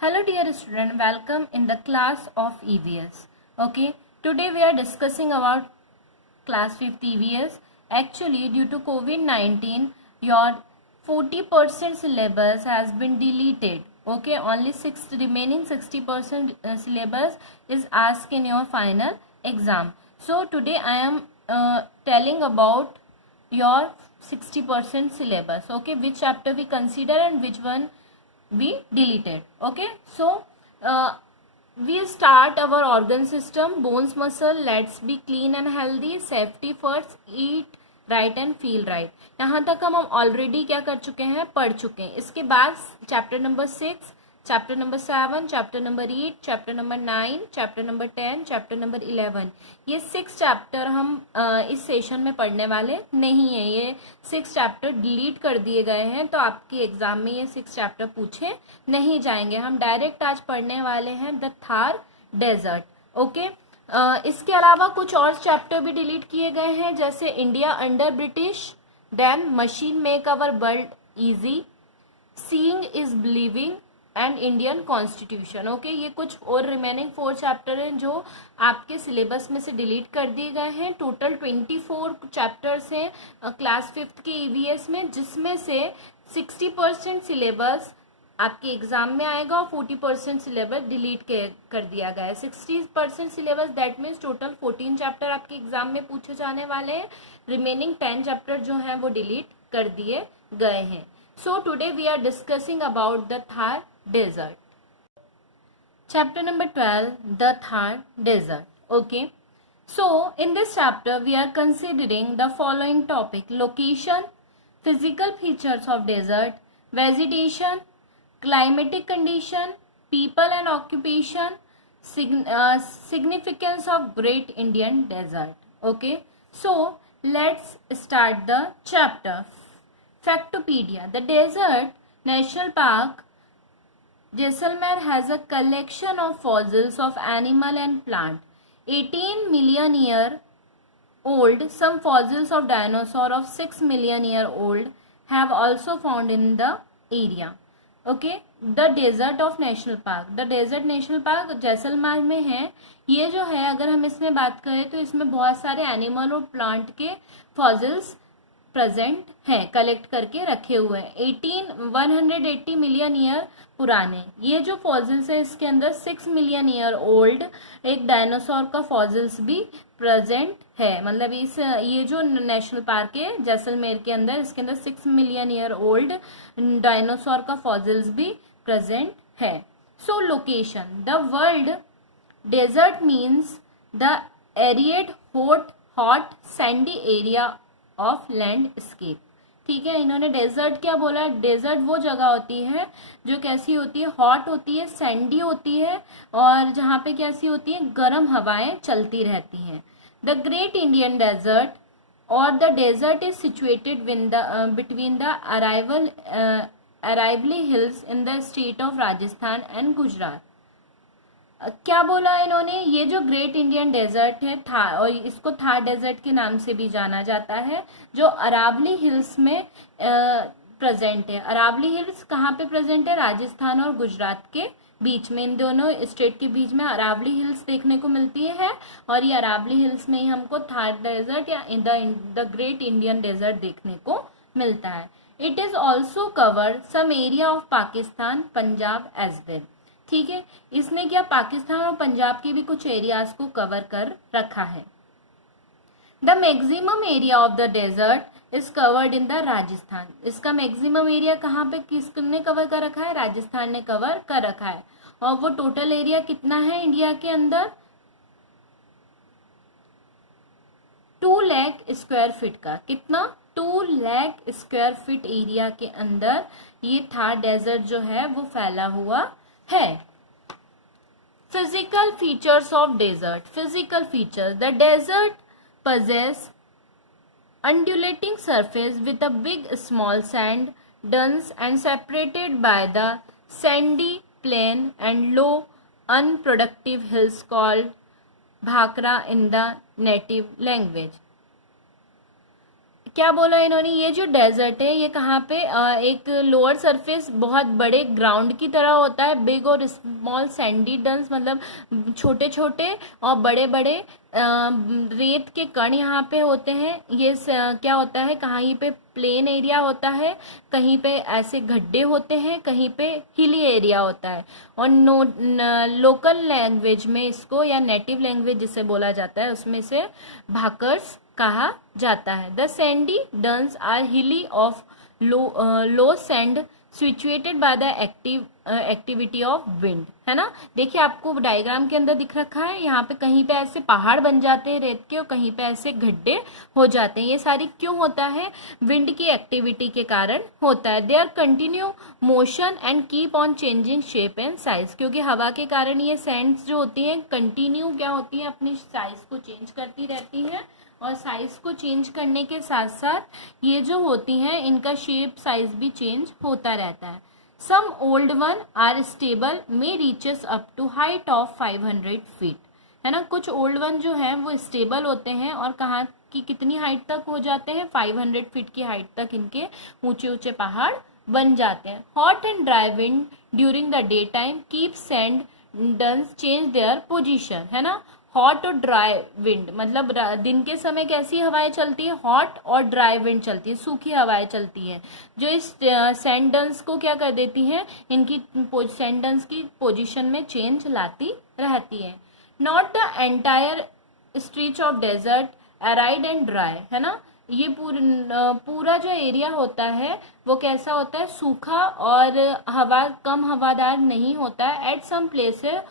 Hello dear student, welcome in the class of EVS. Okay, today we are discussing about class 5th EVS. Actually, due to COVID-19, your 40% syllabus has been deleted. Okay, only remaining 60% syllabus is asked in your final exam. So today I am telling about your 60% syllabus. Okay, which chapter we consider and which one we deleted. Okay, so we start our organ system, bones, muscle. Let's be clean and healthy, safety first, eat right and feel right. यहाँ तक हम already क्या कर चुके हैं, पढ़ चुके हैं. इसके बाद chapter number 6, chapter number 7, chapter number 8, chapter number 9, chapter number 10, chapter number 11. ये 6 चैप्टर हम इस सेशन में पढ़ने वाले नहीं है. ये 6 चैप्टर डिलीट कर दिए गए हैं, तो आपके एग्जाम में ये 6 चैप्टर पूछे नहीं जाएंगे. हम डायरेक्ट आज पढ़ने वाले हैं द थार डेजर्ट. ओके, इसके अलावा कुछ और चैप्टर भी डिलीट किए गए हैं, जैसे India under British, then machine make our world easy, seeing is believing and Indian constitution. Okay, ये कुछ और रिमेनिंग 4 चैप्टर हैं जो आपके सिलेबस में से डिलीट कर दिए गए हैं. टोटल 24 चैप्टर्स हैं क्लास 5th के ईवीएस में, जिसमें से 60% सिलेबस आपके एग्जाम में आएगा और 40% सिलेबस डिलीट कर दिया गया है. 60% syllabus that means total 14 chapter आपके एग्जाम में पूछे जाने वाले हैं. रिमेनिंग 10 चैप्टर जो हैं वो डिलीट कर दिए गए हैं. So today we are discussing about the Thar desert. Chapter number 12, the Thar desert. Okay, so in this chapter we are considering the following topic: location, physical features of desert, vegetation, climatic condition, people and occupation, significance of Great Indian Desert. Okay, so let's start the chapter. Factopedia. The Desert National Park Jaisalmer has a collection of fossils of animal and plant. 18 million year old, some fossils of dinosaur of 6 million year old have also found in the area. Okay, the desert of national park. The desert national park Jaisalmer में है. ये जो है, अगर हम इसमें बात करें तो इसमें बहुत सारे एनिमल और प्लांट के फॉसिल्स प्रेजेंट हैं, कलेक्ट करके रखे हुए हैं. 180 मिलियन ईयर पुराने ये जो फॉसिल्स है, इसके अंदर 6 मिलियन ईयर ओल्ड एक डायनासोर का फॉसिल्स भी प्रेजेंट है. मतलब ये जो नेशनल पार्क है जैसलमेर के अंदर, इसके अंदर 6 मिलियन ईयर ओल्ड डायनासोर का फॉसिल्स भी प्रेजेंट है. So location. The world desert means the arid hot sandy area of landscape. ठीक है, इन्होंने डेजर्ट क्या बोला? डेजर्ट वो जगह होती है जो कैसी होती है, हॉट होती है, सैंडी होती है, और जहाँ पे कैसी होती है, गर्म हवाएं चलती रहती हैं. द ग्रेट इंडियन डेजर्ट और the desert is situated between the Aravalli hills in the state of Rajasthan and Gujarat. क्या बोला इन्होंने? ये जो ग्रेट इंडियन डेजर्ट है और इसको थार डेजर्ट के नाम से भी जाना जाता है, जो अरावली हिल्स में प्रेजेंट है. अरावली हिल्स कहाँ पे प्रेजेंट है? राजस्थान और गुजरात के बीच में, इन दोनों स्टेट के बीच में अरावली हिल्स देखने को मिलती है, और ये अरावली हिल्स में ही हमको थार डेजर्ट या द ग्रेट इंडियन डेजर्ट देखने को मिलता है. It is also cover some area of Pakistan, Punjab as well. ठीक है, इसने क्या पाकिस्तान और पंजाब के भी कुछ एरियाज को कवर कर रखा है. The maximum area of the desert is covered in the Rajasthan. इसका मैक्सिमम एरिया कहाँ पे किसने कवर कर रखा है? राजस्थान ने कवर कर रखा है. और वो टोटल एरिया कितना है इंडिया के अंदर? 2 लाख स्क्वायर फीट का. कितना? 2 लाख स्क्वायर फीट एरिया के अंदर ये थार डेजर्ट जो है वो फैला हुआ है. Physical features of desert. Physical features. The desert possess undulating surface with a big small sand dunes and separated by the sandy plain and low unproductive hills called bhakra in the native language. क्या बोला इन्होंने, ये जो desert है ये कहाँ पे एक लोअर सरफेस बहुत बड़े ग्राउंड की तरह होता है, बिग और स्मॉल सैंडी डन्स, मतलब छोटे छोटे और बड़े बड़े रेत के कण यहाँ पे होते हैं। ये क्या होता है, कहीं पे प्लेन एरिया होता है, कहीं पे ऐसे गड्ढे होते हैं, कहीं पे हिली एरिया होता है। और लोकल लैंग्वेज में इसको, या नेटिव लैंग्वेज जिसे बोला जाता है, उसमें से भाकर्स कहा जाता है। द सैंडी डन्स आर हिली of low sand situated by the activity of wind, है ना। देखिए आपको डायग्राम के अंदर दिख रखा है, यहाँ पे कहीं पे ऐसे पहाड़ बन जाते हैं रेत के और कहीं पे ऐसे गड्ढे हो जाते हैं। ये सारी क्यों होता है, विंड की एक्टिविटी के कारण होता है। They are continue motion and keep on changing shape and size, क्योंकि हवा के कारण ये सैंड्स जो होती हैं कंटिन्यू क्या होती हैं, अपनी साइज को चेंज करती रहती हैं, और साइज को चेंज करने के साथ साथ ये जो होती हैं इनका शेप साइज भी चेंज होता रहता है। Some old one are stable may reaches up to height of 500 feet, है ना। कुछ ओल्ड वन जो है वो स्टेबल होते हैं और कहाँ की कितनी हाइट तक हो जाते हैं, 500 फीट की हाइट तक इनके ऊंचे ऊंचे पहाड़ बन जाते हैं। Hot and dry wind during the day time keep sand dunes change their position, है ना। हॉट और ड्राई विंड मतलब दिन के समय कैसी हवाएं चलती है, हॉट और ड्राई विंड चलती है, सूखी हवाएं चलती हैं, जो इस सैंड डन्स को क्या कर देती हैं, इनकी सैंड डन्स की पोजीशन में चेंज लाती रहती है। Not the entire stretch of desert arid and dry, है ना। ये पूरा जो एरिया होता है वो कैसा होता है, सूखा और कम हवादार नहीं होता है। At some places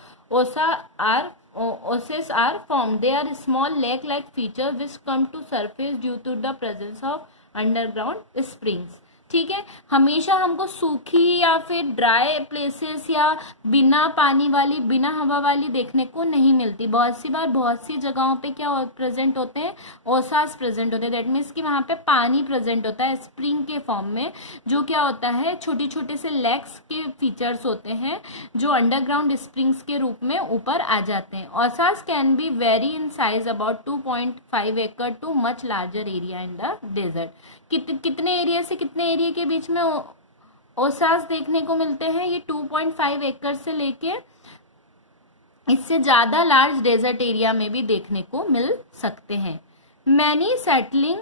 oases are formed. They are small lake-like features which come to surface due to the presence of underground springs. ठीक है, हमेशा हमको सूखी या फिर ड्राई प्लेसेस या बिना पानी वाली, बिना हवा वाली देखने को नहीं मिलती। बहुत सी बार बहुत सी जगहों पे क्या प्रेजेंट होते हैं, ओसास प्रेजेंट होते हैं। दैट मीन्स कि वहाँ पे पानी प्रेजेंट होता है स्प्रिंग के फॉर्म में, जो क्या होता है छोटे छोटे से लेक्स के फीचर्स होते हैं जो अंडरग्राउंड स्प्रिंग्स के रूप में ऊपर आ जाते हैं। Oases can be very in size about 2.5 एकड़ to much larger area in the desert. कितने एरिया से कितने एरिया के बीच में ओसास देखने को मिलते हैं, ये 2.5 एकड़ से लेके इससे ज्यादा लार्ज डेजर्ट एरिया में भी देखने को मिल सकते हैं। Many settling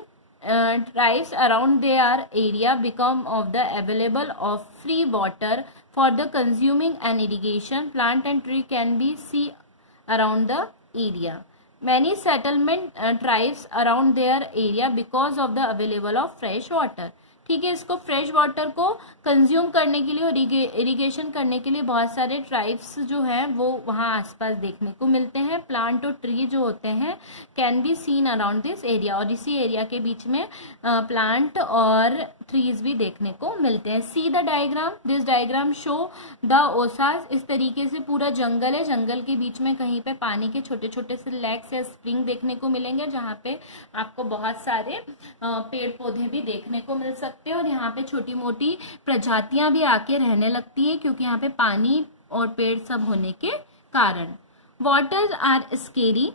tribes around there area become of the available of free water for the consuming and irrigation plant and tree can be see around the area. Many settlement tribes around their area because of the available of fresh water. ठीक है, इसको fresh water को consume करने के लिए और irrigation करने के लिए बहुत सारे ट्राइब्स जो हैं वो वहाँ आसपास देखने को मिलते हैं। प्लांट और ट्री जो होते हैं can be seen around this area, और इसी एरिया के बीच में प्लांट और ट्रीज भी देखने को मिलते हैं। See the diagram, this diagram show the oases. इस तरीके से पूरा जंगल है, जंगल के बीच में कहीं पे पानी के छोटे छोटे से लेक्स या स्प्रिंग देखने को मिलेंगे, जहाँ पे आपको बहुत सारे पेड़ पौधे भी देखने को मिल सकते हैं, और यहाँ पे छोटी मोटी प्रजातियां भी आके रहने लगती है क्योंकि यहाँ पे पानी और पेड़ सब होने के कारण। Waters are scary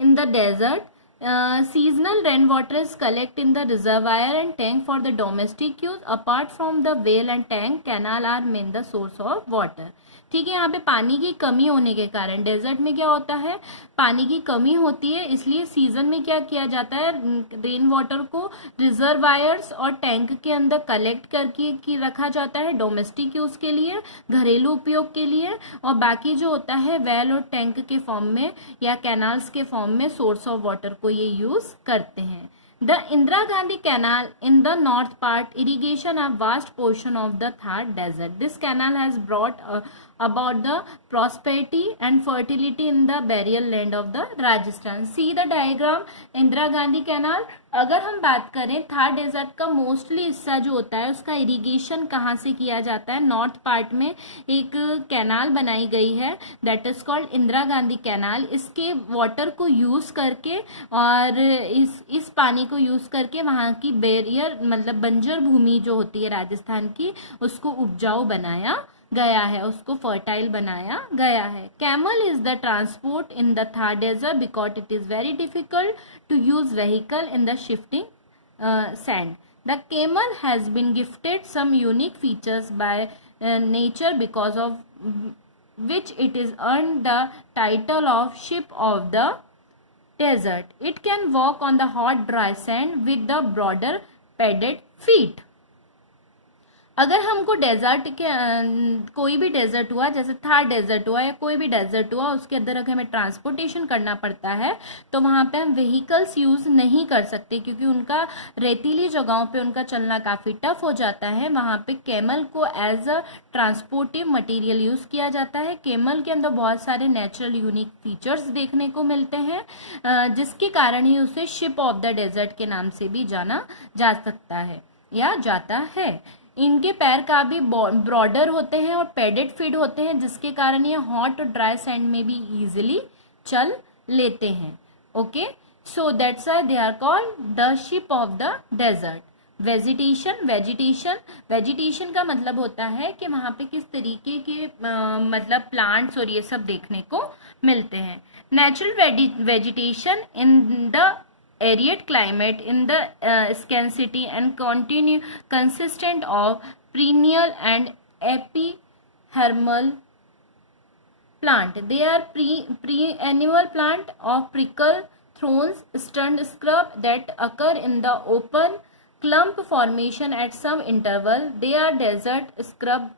in the desert. Seasonal rainwaters collect in the reservoir and tank for the domestic use. Apart from the well and tank, canal are main the source of water. ठीक है, यहाँ पे पानी की कमी होने के कारण डेजर्ट में क्या होता है, पानी की कमी होती है, इसलिए सीजन में क्या किया जाता है, रेन वाटर को रिजर्वायर्स और टैंक के अंदर कलेक्ट करके रखा जाता है डोमेस्टिक यूज के लिए, घरेलू उपयोग के लिए, और बाकी जो होता है वेल और टैंक के फॉर्म में या कैनाल्स के फॉर्म में सोर्स ऑफ वाटर को ये यूज करते हैं। The Indira Gandhi Canal in the north part irrigation a vast portion of the Thar desert. This canal has brought about the prosperity and fertility in the burial land of the Rajasthan. See the diagram, Indira Gandhi Canal. अगर हम बात करें Thar desert का mostly हिस्सा जो होता है उसका इरिगेशन कहाँ से किया जाता है, नॉर्थ पार्ट में एक कैनाल बनाई गई है that is called Indira Gandhi canal. इसके वाटर को यूज करके और इस पानी को यूज करके वहाँ की बेरियर मतलब बंजर भूमि जो होती है राजस्थान की उसको उपजाऊ बनाया गया है, उसको फर्टाइल बनाया गया है. Camel is the transport in the Thar desert because it is very difficult to use vehicle in the shifting sand. The camel has been gifted some unique features by nature because of which it is earned the title of ship of the desert. It can walk on the hot dry sand with the broader padded feet. अगर हमको desert के कोई भी desert हुआ, जैसे Thar desert हुआ या कोई भी डेजर्ट हुआ, उसके अंदर अगर हमें ट्रांसपोर्टेशन करना पड़ता है तो वहाँ पे हम व्हीकल्स यूज़ नहीं कर सकते, क्योंकि उनका रेतीली जगहों पे उनका चलना काफ़ी टफ हो जाता है. वहाँ पे कैमल को एज अ ट्रांसपोर्टिव मटेरियल यूज़ किया जाता है. कैमल के अंदर बहुत सारे नेचुरल यूनिक फीचर्स देखने को मिलते हैं, जिसके कारण ही उसे शिप ऑफ द डेजर्ट के नाम से भी जाना जा सकता है या जाता है. इनके पैर का भी ब्रॉडर होते हैं और पैडेड फीट होते हैं, जिसके कारण ये हॉट और ड्राई सैंड में भी इजीली चल लेते हैं. Okay, so that's why they are called the ship of the desert. Vegetation का मतलब होता है कि वहाँ पे किस तरीके के मतलब प्लांट्स और ये सब देखने को मिलते हैं. Natural vegetation in the arid climate in the scarcity and consistent of perennial and epiphermal plant. They are perennial plant of prickle, thorns, stunted scrub that occur in the open clump formation at some interval. They are desert scrub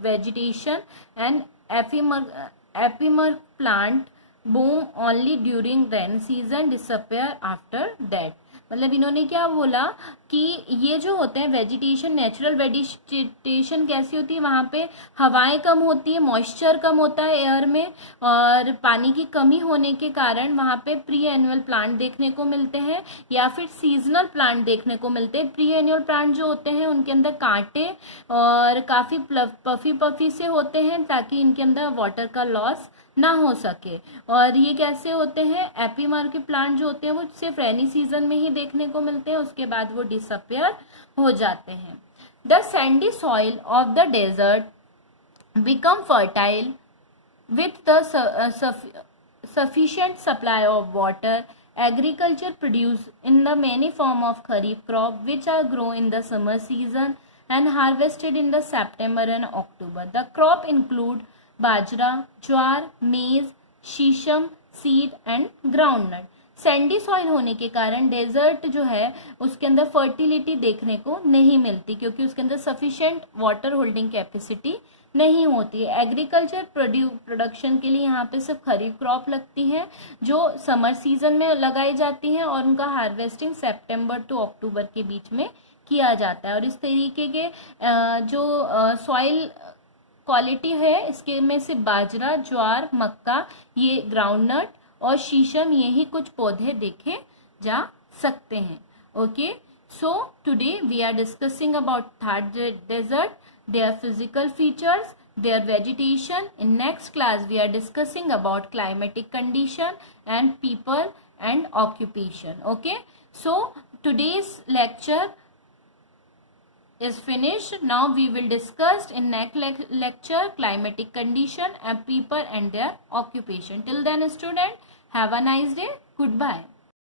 vegetation and ephemeral plant boom only during rain season, disappear after that. मतलब इन्होंने क्या बोला कि ये जो होते हैं vegetation, natural vegetation कैसी होती है, वहाँ पे हवाएं कम होती है, मॉइस्चर कम होता है एयर में, और पानी की कमी होने के कारण वहाँ पे प्री एनुअल प्लांट देखने को मिलते हैं या फिर सीजनल प्लांट देखने को मिलते हैं. प्री एनुअल प्लांट जो होते हैं उनके अंदर कांटे और काफ़ी पफी से होते हैं, ताकि इनके अंदर वाटर का लॉस ना हो सके. और ये कैसे होते हैं, एपीमर के प्लांट जो होते हैं वो सिर्फ रेनी सीजन में ही देखने को मिलते हैं, उसके बाद वो डिसअपियर हो जाते हैं. The sandy soil of the desert become fertile with the sufficient supply of water. Agriculture produce in the many form of kharif crop which are grown in the summer season and harvested in the September and October. The crop include बाजरा, ज्वार, मेज, शीशम, seed and groundnut. Sandy soil होने के कारण desert जो है उसके अंदर fertility देखने को नहीं मिलती, क्योंकि उसके अंदर सफिशिएंट वाटर होल्डिंग कैपेसिटी नहीं होती है. एग्रीकल्चर प्रोडक्शन के लिए यहाँ पे सिर्फ खरीफ क्रॉप लगती है जो समर सीजन में लगाई जाती हैं, और उनका हार्वेस्टिंग सितंबर टू अक्टूबर के बीच में किया जाता है. और इस तरीके के जो सॉइल क्वालिटी है, इसके में से बाजरा, ज्वार, मक्का, ये ग्राउंडनट और शीशम, यही कुछ पौधे देखे जा सकते हैं. Okay, so today we are discussing about Thar desert, their physical features, their vegetation. In next class we are discussing about climatic condition and people and occupation. Okay, so today's lecture is finished. Now we will discuss in next lecture climatic condition and people and their occupation. Till then student, have a nice day. Goodbye.